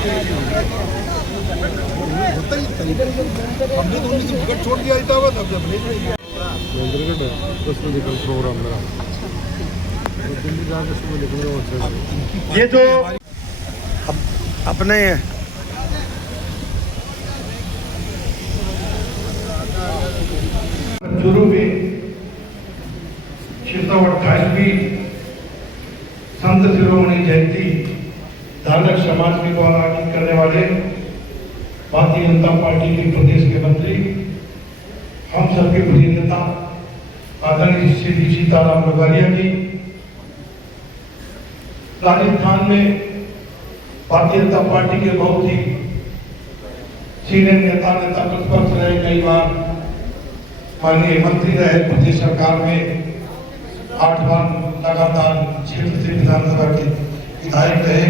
हमने तो उन्हीं की टिकट छोड़ दिया था वो तब जब नहीं प्रोग्राम मेरा दिल्ली जाके सुबह निकलूंगा। ये जो अपने चूरू में 628वीं संत शिरोमणि जयंती धार्मिक समाज के द्वारा आयोजित करने वाले भारतीय जनता पार्टी के प्रदेश के मंत्री, हम सबके प्रिय नेता आदरणीय श्री सीताराम लोगारिया जी राजस्थान में भारतीय जनता पार्टी के बहुत ही सीनियर नेता प्रतिपक्ष रहे, कई बार माननीय मंत्री रहे, प्रदेश सरकार में 8 बार लगातार क्षेत्र से विधानसभा के विधायक रहे।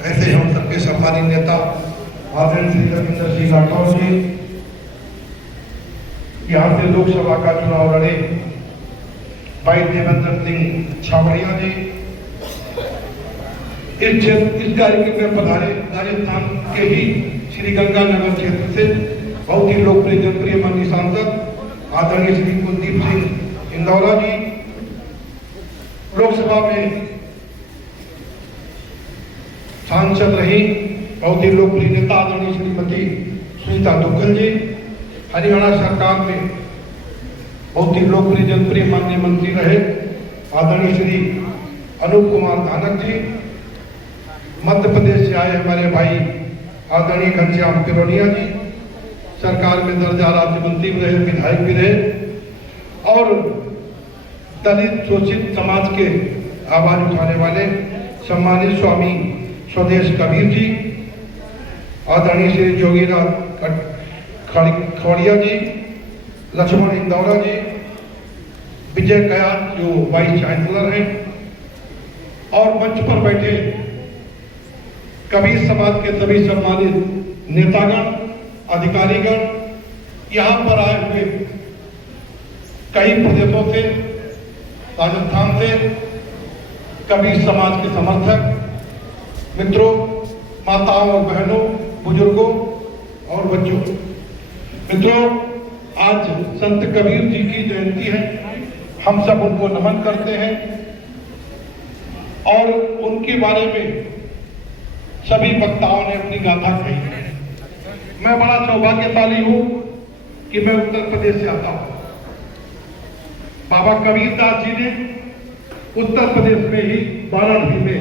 ऐसे हम सबके सम्मानित नेता आदरणीय श्री रविंद्र सिंह राठौर जी यहाँ से लोकसभा का चुनाव लड़े, भाई देवेंद्र सिंह छावड़िया जी इस कार्यक्रम में पधारे। राजस्थान के ही श्री गंगानगर क्षेत्र से बहुत ही लोकप्रिय जनप्रिय माननीय सांसद आदरणीय श्री कुलदीप सिंह इंदौरा जी, लोकसभा में सांसद रही, बहुत ही लोकप्रिय नेता आदरणीय श्रीमती सुनीता दुग्गल जी, हरियाणा सरकार में बहुत ही लोकप्रिय जनप्रिय माननीय मंत्री रहे आदरणीय श्री अनूप कुमार धानक जी, मध्य प्रदेश से आए हमारे भाई आदरणीय घनश्याम तिरोनिया जी, सरकार में दर्जा राज्य मंत्री भी रहे, विधायक भी रहे, और दलित शोषित समाज के आवाज उठाने वाले सम्मानित स्वामी स्वदेश कबीर जी, आदरणीय श्री जोगीराज खड़िया जी, लक्ष्मण इंदौरा जी, विजय कयात जो वाइस चांसलर हैं, और मंच पर बैठे कबीर समाज के सभी सम्मानित नेतागण, अधिकारीगण, यहाँ पर आए हुए कई प्रदेशों से, राजस्थान से कबीर समाज के समर्थक मित्रों, माताओं और बहनों, बुजुर्गों और बच्चों, मित्रों, आज संत कबीर जी की जयंती है। हम सब उनको नमन करते हैं और उनके बारे में सभी वक्ताओं ने अपनी गाथा कही। मैं बड़ा सौभाग्यशाली हूं कि मैं उत्तर प्रदेश से आता हूं। बाबा कबीरदास जी ने उत्तर प्रदेश में ही वाराणसी में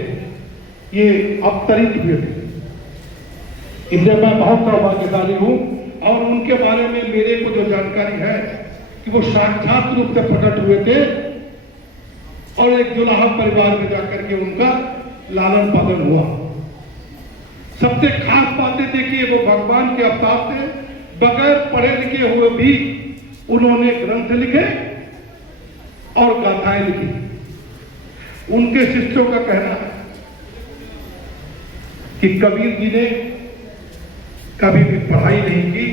ये अवतरित हुए थे, इसलिए मैं बहुत सौभाग्यशाली हूं। और उनके बारे में मेरे को जो जानकारी है कि वो साक्षात रूप से प्रकट हुए थे और एक दुल्हा परिवार में जाकर के उनका लालन पालन हुआ। सबसे खास बातें देखिए, वो भगवान के अवतार थे, बगैर पढ़े लिखे हुए भी उन्होंने ग्रंथ लिखे और गाथाएं लिखी। उनके शिष्यों का कहना है कि कबीर जी ने कभी भी पढ़ाई नहीं की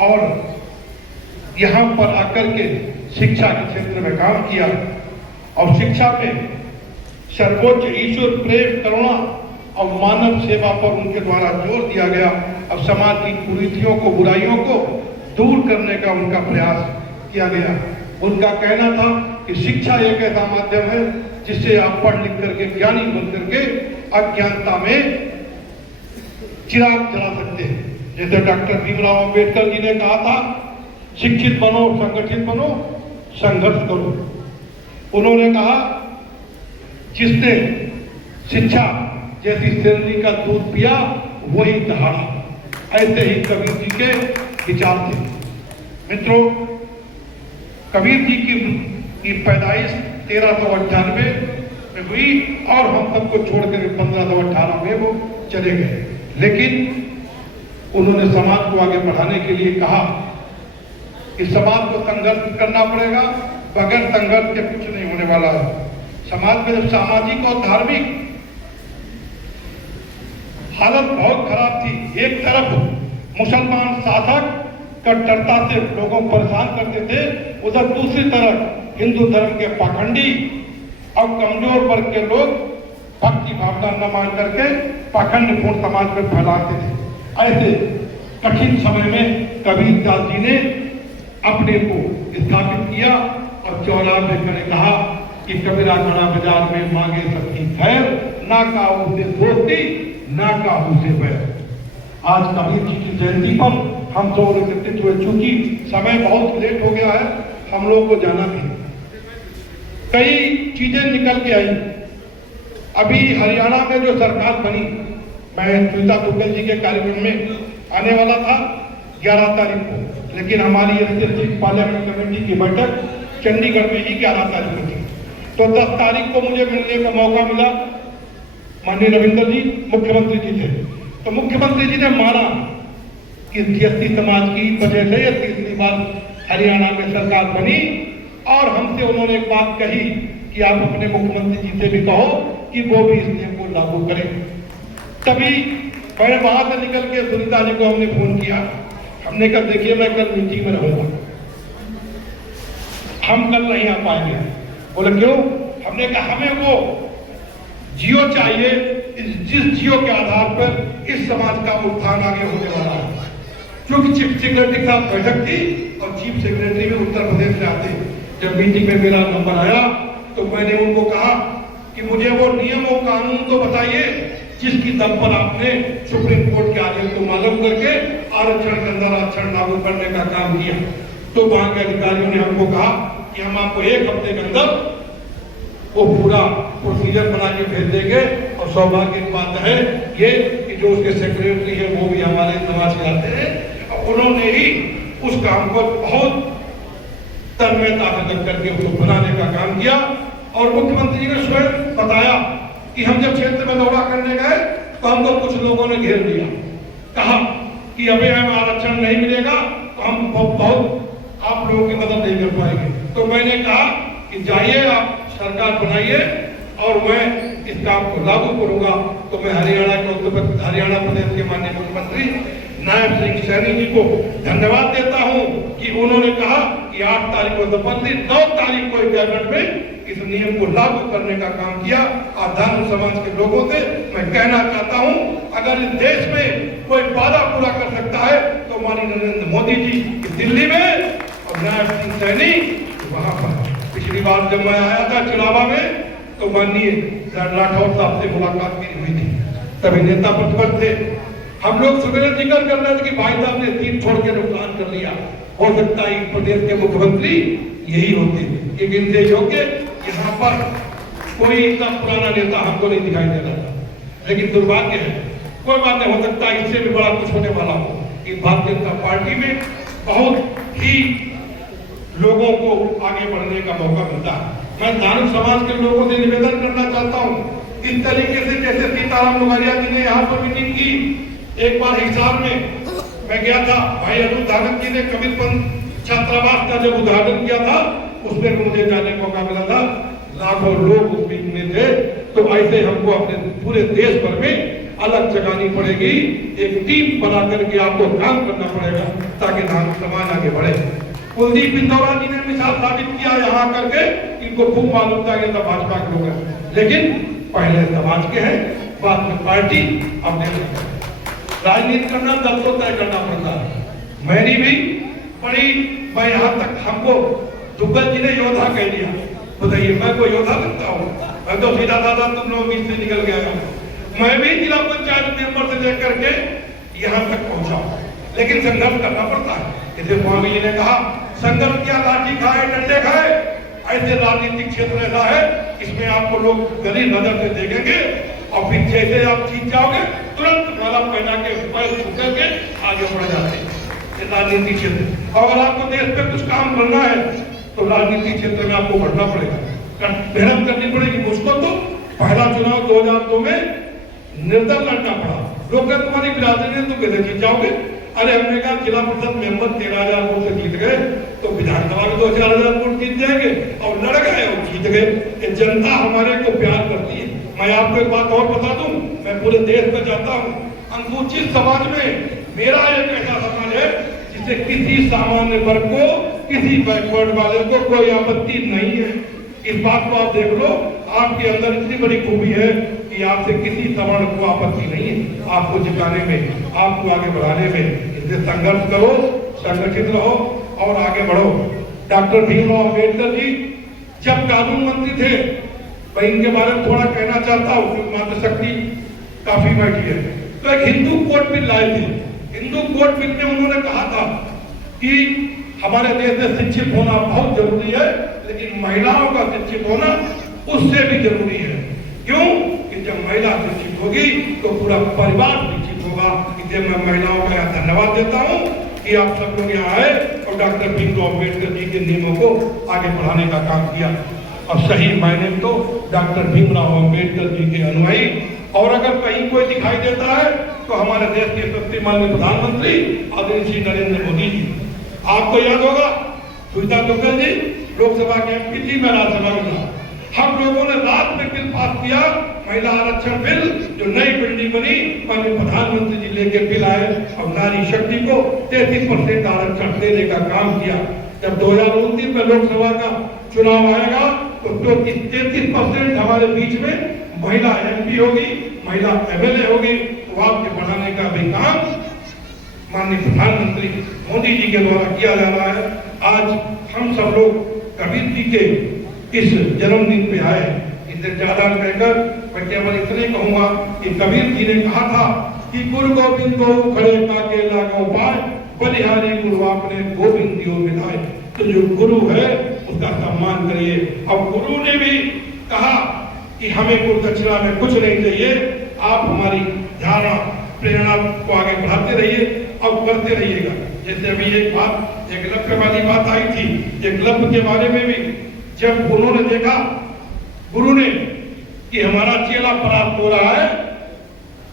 और यहां पर आकर के शिक्षा के क्षेत्र में काम किया, और शिक्षा में सर्वोच्च ईश्वर प्रेम, करुणा और मानव सेवा पर उनके द्वारा जोर दिया गया। अब समाज की कुरीतियों को, बुराइयों को दूर करने का उनका प्रयास किया गया। उनका कहना था कि शिक्षा एक ऐसा माध्यम है जिससे आप पढ़ लिख करके, ज्ञानी बन करके अज्ञानता में चिराग जला सकते हैं। जैसे डॉक्टर भीमराव अंबेडकर जी ने कहा था, शिक्षित बनो, संगठित बनो, संघर्ष करो। उन्होंने कहा, जिसने शिक्षा जैसी शेरनी का दूध पिया वही दहाड़ा। ऐसे ही कबीर जी के विचार थे। मित्रों, कबीर जी की पैदाइश 1398 में हुई और हम सबको छोड़कर 1518 में वो चले गए। लेकिन उन्होंने समाज को आगे बढ़ाने के लिए कहा कि समाज को संघर्ष करना पड़ेगा, बगैर संघर्ष के कुछ नहीं होने वाला है। समाज में जब सामाजिक और धार्मिक हालत बहुत खराब थी, एक तरफ मुसलमान शासक कट्टरता से लोगों को परेशान करते थे, उधर दूसरी तरफ हिंदू धर्म के पाखंडी और कमजोर वर्ग के लोग भक्ति भावना न मान करके पाखंडपूर्ण समाज में फैलाते थे। ऐसे कठिन समय में कबीरदास जी ने अपने को स्थापित किया और 94 में कहा कि कबीरा खड़ा बाजार में मांगे सबकी खैर, ना काहू से दोस्ती ना काहू से बैर। आज कबीर जी की जयंती पर हम सब एकत्रित हुए। चूंकि समय बहुत लेट हो गया है, हम लोग को जाना थी, कई चीजें निकल के आई। अभी हरियाणा में जो सरकार बनी, मैं सुनीता दुग्गल जी के कार्यक्रम में आने वाला था 11 तारीख को, लेकिन हमारी पार्लियामेंट कमेटी की बैठक चंडीगढ़ में ही 11 तारीख को थी। तो 10 तारीख को मुझे मिलने का मौका मिला, माननीय रविंद्र जी मुख्यमंत्री जी थे। तो मुख्यमंत्री जी ने माना कि एसटी समाज की वजह से यह तीसरी बार हरियाणा में सरकार बनी, और हमसे उन्होंने एक बात कही कि आप अपने मुख्यमंत्री जी से भी कहो कि वो भी इस नियम को लागू करें। तभी मैंने वहां से निकल के सुनीता जी को हमने फोन किया। हमने कहा देखिए मैं कल मीटिंग में रहूंगा, हम कल नहीं आ पाएंगे। बोले क्यों? हमने कहा हमें वो जियो चाहिए जिस जियो के आधार पर इस समाज का उत्थान आगे होने वाला है। क्योंकि चीफ सेक्रेटरी के साथ बैठक थी और चीफ सेक्रेटरी में उत्तर प्रदेश से आते। जब मीटिंग में मेरा नंबर आया तो मैंने उनको कहा कि मुझे वो नियम और कानून तो बताइए जिसकी दम पर आपने सुप्रीम कोर्ट के आदेश को मालूम करके आरक्षण के अंदर आरक्षण लागू करने का काम किया। तो वहां के अधिकारियों ने हमको कहा कि हम आपको 1 हफ्ते के अंदर वो पूरा प्रोसीजर बना के भेज देंगे। और सौभाग्य की बात है ये कि जो उसके सेक्रेटरी है वो भी हमारे समाज के आते हैं। उन्होंने ही उस काम को बहुत तन्मयता से करके उसको बनाने का काम किया। और मुख्यमंत्री जी ने स्वयं बताया कि हम जब क्षेत्र में दौरा करने गए तो हमको कुछ लोगों ने घेर लिया, कहा कि अभी हमें आरक्षण नहीं मिलेगा तो हम बहुत आप लोगों की मदद नहीं कर पाएंगे। तो मैंने कहा कि जाइए आप सरकार बनाइए और मैं इस काम को लागू करूंगा। तो मैं हरियाणा प्रदेश के माननीय मुख्यमंत्री नायब सिंह सैनी जी को धन्यवाद देता हूं कि उन्होंने कहा कि 8 तारीख को शपथ ली, 9 तारीख को कैबिनेट में इस नियम को लागू करने का काम किया। और धर्म समाज के लोगों से मैं कहना चाहता हूं, अगर इस देश में कोई वादा पूरा कर सकता है तो माननीय नरेंद्र मोदी जी दिल्ली में और नायब सिंह सैनी वहां पर। पिछली बार जब मैं आया था चिलावा में तो माननीय राठौर साहब से मुलाकात मेरी हुई थी, तभी नेता प्रतिपक्ष थे। हम लोग सवेरे जिक्र कर रहे थे कि भाई साहब ने सीट छोड़ के नुकसान कर लिया, हो सकता है इस प्रदेश के मुख्यमंत्री यही होते, लेकिन इनसे योग्य यहाँ पर कोई इतना पुराना नेता हमको नहीं दिखाई दे रहा था। लेकिन दुर्भाग्य है, कोई बात नहीं, हो सकता है इससे भी बड़ा कुछ होने वाला हो कि भारतीय जनता पार्टी में बहुत ही लोगों को आगे बढ़ने का मौका मिलता है। मैं धार्मिक समाज के लोगों से निवेदन करना चाहता हूँ, इस तरीके से जैसे सीताराम लोहारिया जी ने यहाँ पर मीटिंग की। एक बार हिसार में मैं गया था, भाई अरुण धानक जी ने कबीरपंथ छात्रावास का जब उद्घाटन किया था उसमें मुझे जाने का मौका मिला था। लाखों लोग उस मीटिंग में थे। तो ऐसे हमको अपने पूरे देश भर में अलग जगानी पड़ेगी, एक टीम बना करके आपको काम करना पड़ेगा ताकि धार्मिक समाज आगे बढ़े। कुलदीप इंदौरा जी ने मिसाल साबित किया यहाँ करके, इनको खूब मालूम था कि भाजपा के लोग हैं, लेकिन पहले समाज के हैं, बाद में पार्टी। अब राजनीति करना दल तो तय करना पड़ता है। मेरी भी बड़ी, मैं यहाँ तक हमको दुग्गल जी ने योद्धा कह दिया। बताइए मैं कोई योद्धा लगता हूँ? मैं तो सीधा साधा तुम लोग बीच से निकल गया हूँ। मैं भी जिला पंचायत मेंबर से लेकर के यहाँ तक पहुँचा, लेकिन संघर्ष करना पड़ता है। जैसे स्वामी जी ने कहा, संघर्ष किया लाठी खाए डंडे खाए। ऐसे राजनीतिक क्षेत्र ऐसा है, इसमें आपको लोग गली नजर से देखेंगे और फिर जैसे आप जीत जाओगे तुरंत माला पहना के पैर झुक करके आगे बढ़ जाते हैं। राजनीतिक क्षेत्र, अगर आपको देश पे कुछ काम करना है तो राजनीतिक क्षेत्र में आपको बढ़ना पड़ेगा, मेहनत करनी पड़ेगी। मुझको तो पहला चुनाव 2002 में निर्दल लड़ना पड़ा। लोग तुम्हारी बिरादरी ने तुम कैसे जीत जाओगे? अरे हमने कहा जिला परिषद मेंबर 13,000 वोट से जीत गए तो विधानसभा में 2-4,000 वोट जीत जाएंगे, और लड़ गए और जीत गए। जनता हमारे को प्यार करती है। मैं आपको एक बात और बता दूं, मैं पूरे देश में जाता हूं, अनुसूचित समाज में मेरा एक ऐसा समाज है जिसे किसी सामान्य वर्ग को, किसी बैकवर्ड वाले को कोई आपत्ति नहीं है। इस बात को आप देख लो, आपके अंदर इतनी बड़ी खूबी है कि कि आपसे किसी सवर्ण को आपत्ति नहीं है, आपको जिताने में, आपको आगे बढ़ाने में। इससे संघर्ष करो, संगठित रहो और आगे बढ़ो। डॉक्टर भीमराव अम्बेडकर जी जब कानून मंत्री थे, मैं इनके बारे में थोड़ा कहना चाहता हूँ क्योंकि मातृशक्ति काफी बैठी है। तो एक हिंदू कोड बिल लाए थे। हिंदू कोड बिल में उन्होंने कहा था कि हमारे देश में शिक्षित होना बहुत जरूरी है, लेकिन महिलाओं का शिक्षित होना उससे भी जरूरी है। क्यों? कि जब महिला शिक्षित होगी तो पूरा परिवार शिक्षित होगा। इसलिए मैं महिलाओं का धन्यवाद देता हूँ कि आप सब लोग यहाँ आए और डॉक्टर भीमराव अम्बेडकर जी के नियमों को आगे बढ़ाने का काम किया। और सही मायने में तो डॉक्टर भीमराव अम्बेडकर जी के अनुयायी, और अगर कहीं कोई दिखाई देता है तो हमारे देश के सबसे माननीय प्रधानमंत्री आदरणीय श्री नरेंद्र मोदी जी। आपको याद होगा सुनीता दुग्गल जी लोकसभा के एमपी थी, मैं राज्यसभा में था। हम लोगों ने रात में बिल पास किया, महिला आरक्षण बिल, जो नई बिल्डिंग बनी, माननीय प्रधानमंत्री जी लेके बिल आए और नारी शक्ति को 33% आरक्षण देने का काम किया। जब 2029 में लोकसभा का चुनाव आएगा तो 33% हमारे बीच में महिला एमपी होगी, महिला एमएलए होगी, तो आपके बढ़ाने का भी काम माननीय प्रधानमंत्री मोदी जी के द्वारा किया जा रहा है। आज हम सब लोग कबीर जी के इस जन्मदिन पे आए। इससे ज्यादा कहकर मैं केवल इतने कहूंगा कि कबीर जी ने कहा था कि गुरु गोविंद को खड़े काके लागो पाए, बलिहारी गुरु आपने गोविंद दियो मिलाए। तो जो गुरु है उसका सम्मान करिए। अब गुरु ने भी कहा कि हमें गुरु दक्षिणा में कुछ नहीं चाहिए, आप हमारी धारणा प्रेरणा को आगे बढ़ाते रहिए और करते रहिएगा। जैसे अभी एक बात एकलव्य वाली बात आई थी, एकलव्य के बारे में भी जब उन्होंने देखा गुरु ने कि हमारा चेला परास्त हो रहा है,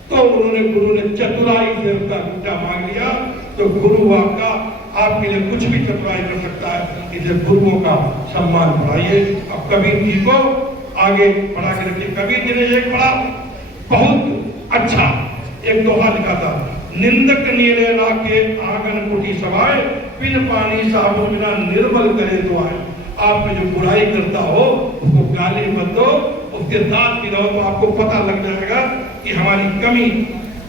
तो गुरु ने चतुराई से उसका विद्या मांग लिया। तो गुरु आपका आपके लिए कुछ भी चतुराई कर सकता है। इसलिए गुरुओं का सम्मान बढ़ाइए। अब कबीर जी को आगे बढ़ा के रखिए। कबीर जी ने एक बड़ा बहुत अच्छा एक दोहा लिखा था, निंदक नीले राखे आंगन कुटी सभाए, बिन पानी साबुन बिना निर्मल करे तो आए। आप में जो बुराई करता हो उसको गाली मत दो, उसके साथ भी रहो, तो आपको पता लग जाएगा कि हमारी कमी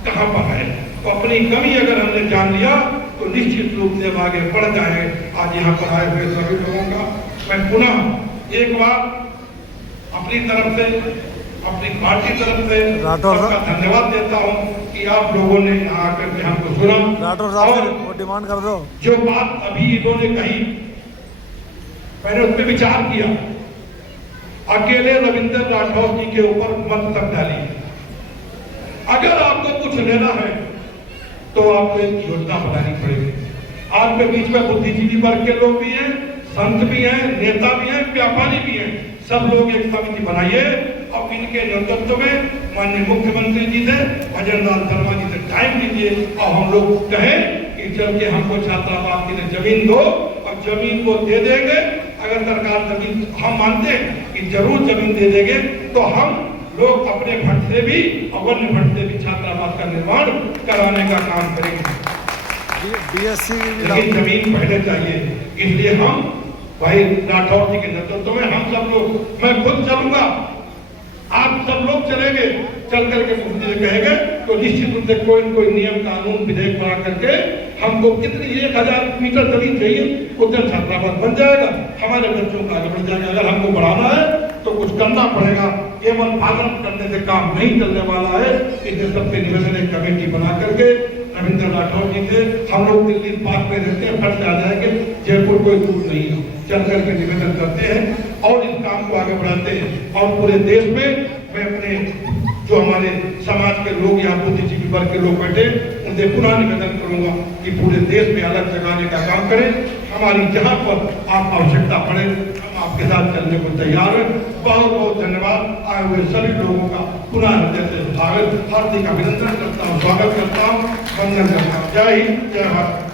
कहाँ पर है। तो अपनी कमी अगर हमने जान लिया तो निश्चित रूप से हम आगे बढ़ जाए। आज यहाँ पर आए हुए सभी लोगों का मैं पुनः एक बार अपनी तरफ से, अपनी पार्टी तरफ से सबका धन्यवाद देता हूँ कि आप लोगों ने यहाँ आकर के हमको सुना और डिमांड कर दो। जो बात अभी इन्होंने कही मैंने उस पर विचार किया। अकेले रविंद्र राठौर जी के ऊपर मत तक डाली। अगर आपको कुछ लेना है तो आपको एक योजना बनानी पड़ेगी। आपके बीच में बुद्धिजीवी वर्ग के लोग भी हैं, संत भी हैं, नेता भी हैं, व्यापारी भी हैं। सब लोग एक समिति बनाइए और इनके नेतृत्व में माननीय मुख्यमंत्री जी से, भजन लाल शर्मा जी से टाइम दीजिए और हम लोग कहें कि चल के हमको छात्रावास के लिए जमीन दो, और जमीन को दे देंगे। अगर सरकार जमीन, हम मानते हैं कि जरूर जमीन दे देंगे, तो हम लोग अपने फंड से भी और अन्य फंड से भी छात्रावास का निर्माण कराने का काम करेंगे। लेकिन जमीन पहले चाहिए। इसलिए हम भाई राठौर जी के नेतृत्व में हम सब लोग, मैं खुद चलूंगा, आप सब लोग चलेंगे, चल करके मुफ्ती से कहेंगे तो निश्चित रूप से कोई न कोई नियम कानून विधेयक बना करके हमको कितनी 1000 मीटर जमीन चाहिए उतना छात्रावास बन जाएगा, हमारे बच्चों का आगे बढ़ जाएगा। अगर हमको बढ़ाना है तो कुछ करना पड़ेगा, केवल पालन करने से काम नहीं चलने वाला है। इसलिए सबसे निवेदन एक कमेटी बना करके रविंद्र राठौर जी से, हम लोग दिल्ली पास में रहते हैं, फट से आ जाएंगे, जयपुर कोई दूर नहीं है, चल करके निवेदन करते हैं और इस काम को आगे बढ़ाते हैं। और पूरे देश में मैं अपने जो हमारे समाज के लोग या बुद्धिजीवी वर्ग के लोग बैठे उनसे पुनः निवेदन करूंगा कि पूरे देश में अलग जगाने का काम करें। हमारी जहां पर आप आवश्यकता पड़े हम आपके साथ चलने को तैयार हैं। बहुत बहुत धन्यवाद। आए हुए सभी लोगों का पुनः हृदय से स्वागत, हार्दिक अभिनंदन करता हूँ, स्वागत करता हूँ, वंदन करता हूँ। जय हिंद, जय भारत।